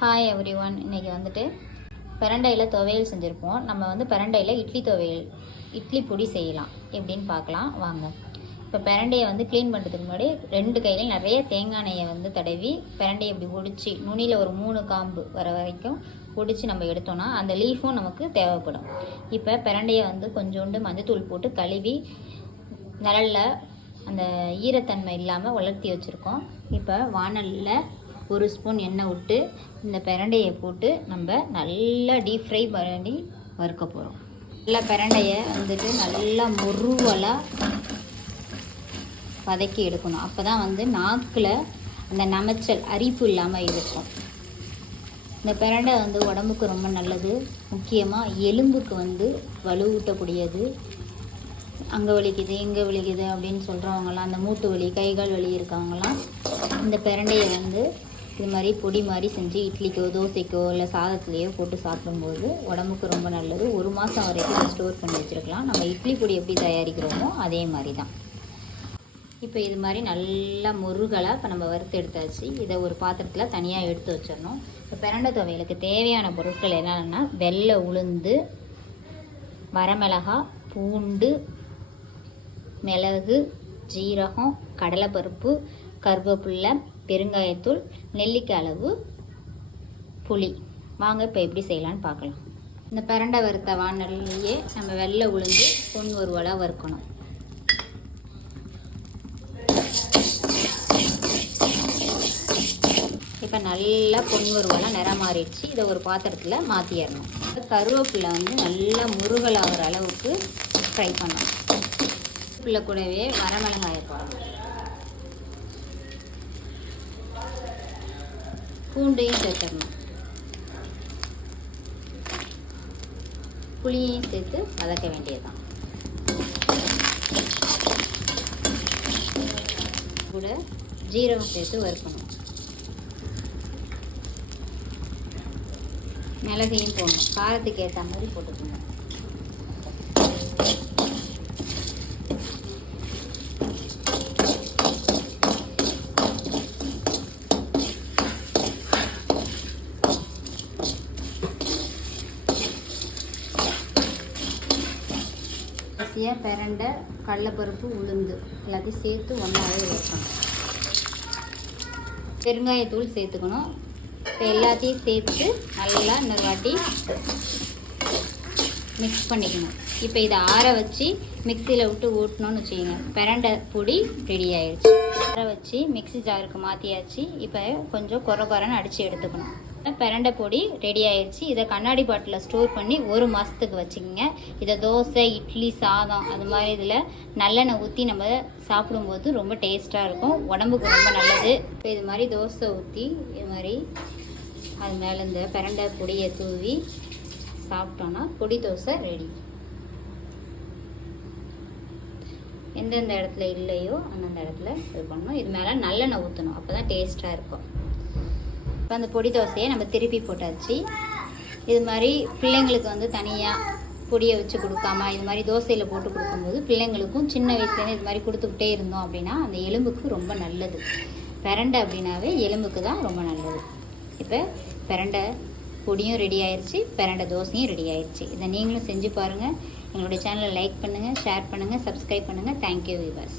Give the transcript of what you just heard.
Hi every one இன்றைக்கி வந்துட்டு பிரண்டையில் துவையல் செஞ்சுருப்போம். நம்ம வந்து பிரண்டையில் இட்லி துவையல் இட்லி பொடி செய்யலாம். எப்படின்னு பார்க்கலாம். வாங்க. இப்போ பிரண்டையை வந்து க்ளீன் பண்ணுறதுக்கு முன்னாடி ரெண்டு கையிலையும் நிறைய தேங்காய் எண்ணெயை வந்து தடவி பிரண்டையை இப்படி ஒடிச்சு நுனியில் ஒரு மூணு காம்பு வர வரைக்கும் ஒடிச்சு நம்ம எடுத்தோம்னா அந்த லீஃபும் நமக்கு தேவைப்படும். இப்போ பிரண்டையை வந்து கொஞ்சோண்டு மஞ்சத்தூள் போட்டு கழுவி நிழல்ல அந்த ஈரத்தன்மை இல்லாமல் வளர்த்தி வச்சுருக்கோம். இப்போ வானலில் ஒரு ஸ்பூன் எண்ணெய் விட்டு இந்த பிரண்டையை போட்டு நம்ம நல்லா டீப் ஃப்ரை பண்ணி வறுக்க போகிறோம் நல்லா பிரண்டையை வந்துட்டு நல்லா முருவலாக வதக்கி எடுக்கணும். அப்போ தான் வந்து நாக்கில் அந்த நமைச்சல் அரிப்பு இல்லாமல் இருக்கும். இந்த பிரண்டை வந்து உடம்புக்கு ரொம்ப நல்லது. முக்கியமாக எலும்புக்கு வந்து வலுவூட்டக்கூடியது அங்கே வலிக்குது இங்கே வலிக்குது அப்படின்னு சொல்கிறவங்களாம் அந்த மூட்டு வலி கைகால் வலி இருக்கவங்களாம் இந்த பிரண்டையை வந்து இது மாதிரி பொடி மாதிரி செஞ்சு இட்லிக்கோ தோசைக்கோ இல்லை சாதத்துலேயோ போட்டு சாப்பிடும்போது உடம்புக்கு ரொம்ப நல்லது. ஒரு மாதம் வரைக்கும் ஸ்டோர் பண்ணி வச்சுருக்கலாம். நம்ம இட்லி பொடி எப்படி தயாரிக்கிறோமோ அதே மாதிரி தான். இப்போ இது மாதிரி நல்லா முருகலாக இப்போ நம்ம வறுத்து எடுத்தாச்சு. இதை ஒரு பாத்திரத்தில் தனியாக எடுத்து வச்சிடணும். இப்போ பிரண்டை துவையலுக்கு தேவையான பொருட்கள் என்னென்னா வெள்ளை உளுந்து வரமிளகா பூண்டு மிளகு ஜீரகம் கடலைப்பருப்பு கருவேப்பில்லை பெருங்காயத்தூள் நெல்லிக்காய் அளவு புளி. வாங்க இப்போ எப்படி செய்யலான்னு பார்க்கலாம். இந்த பரண்டை வறுத்த வானல்லையே நம்ம வெள்ளை உளுந்து பொன் ஒருவலாக வறுக்கணும். இப்போ நல்லா பொன் ஒருவலாக நிறம் மாறிடுச்சு. இதை ஒரு பாத்திரத்தில் மாற்றிடணும் கருவேப்பிலை வந்து நல்லா முருகலாகிற அளவுக்கு ஃப்ரை பண்ணணும். கருவேப்பிலை கூடவே வரமிளகாயை போடணும். பூண்டையும் சேர்த்துடணும். புளியையும் சேர்த்து வதக்க வேண்டியதுதான். கூட ஜீரகம் சேர்த்து வறுக்கணும். மிளகையும் போடணும். காரத்துக்கு ஏற்ற மாதிரி போட்டுக்கணும் அரிசியாக பெரண்டை கடலைப்பருப்பு உளுந்து எல்லாத்தையும் சேர்த்து ஒன்றாவே வைக்கணும் பெருங்காயத்தூள் சேர்த்துக்கணும். இப்போ எல்லாத்தையும் சேர்த்து நல்லா இன்னொரு வாட்டி மிக்ஸ் பண்ணிக்கணும். இப்போ இதை ஆற வச்சு மிக்சியில் விட்டு ஊட்டணும்னு வச்சுக்கோங்க. பெரண்டை பொடி ரெடி ஆயிடுச்சு. ஆற வச்சு மிக்ஸி ஜாருக்கு மாற்றியாச்சு இப்போ கொஞ்சம் குறை குறைன்னு அடித்து எடுத்துக்கணும். பிரண்டை பொடி ரெடி ஆயிடுச்சு. இதை கண்ணாடி பாட்டில் ஸ்டோர் பண்ணி ஒரு மாதத்துக்கு வச்சுக்கோங்க. இதை தோசை இட்லி சாதம் அது மாதிரி இதில் நல்லெண்ணெய் ஊற்றி நம்ம சாப்பிடும்போது ரொம்ப டேஸ்ட்டாக இருக்கும். உடம்புக்கு ரொம்ப நல்லது. இப்போ இது மாதிரி தோசை ஊற்றி இது மாதிரி அது மேலே இந்த பிரண்டை பொடியை தூவி சாப்பிட்டோன்னா பொடி தோசை ரெடி எந்தெந்த இடத்துல இல்லையோ அந்தந்த இடத்துல இது பண்ணணும். இது மேலே நல்லெண்ணெய் ஊற்றணும் அப்போ தான் டேஸ்ட்டாக இருக்கும். இப்போ அந்த பொடி தோசையை நம்ம திருப்பி போட்டாச்சு. இது மாதிரி பிள்ளைங்களுக்கு வந்து தனியாக பொடியை வச்சு கொடுக்காம இது மாதிரி தோசையில் போட்டு கொடுக்கும்போது பிள்ளைங்களுக்கும் சின்ன வயசுலேருந்து இது மாதிரி கொடுத்துக்கிட்டே இருந்தோம் அப்படின்னா அந்த எலும்புக்கு ரொம்ப நல்லது. பிரண்டை அப்படின்னாவே எலும்புக்கு தான் ரொம்ப நல்லது. இப்போ பிரண்டை பொடியும் ரெடி ஆயிடுச்சு பிரண்டை தோசையும் ரெடி ஆயிடுச்சு இதை நீங்களும் செஞ்சு பாருங்கள் எங்களுடைய சேனலை லைக் பண்ணுங்கள் ஷேர் பண்ணுங்கள் சப்ஸ்கிரைப் பண்ணுங்கள் தேங்க்யூ விவர்ஸ்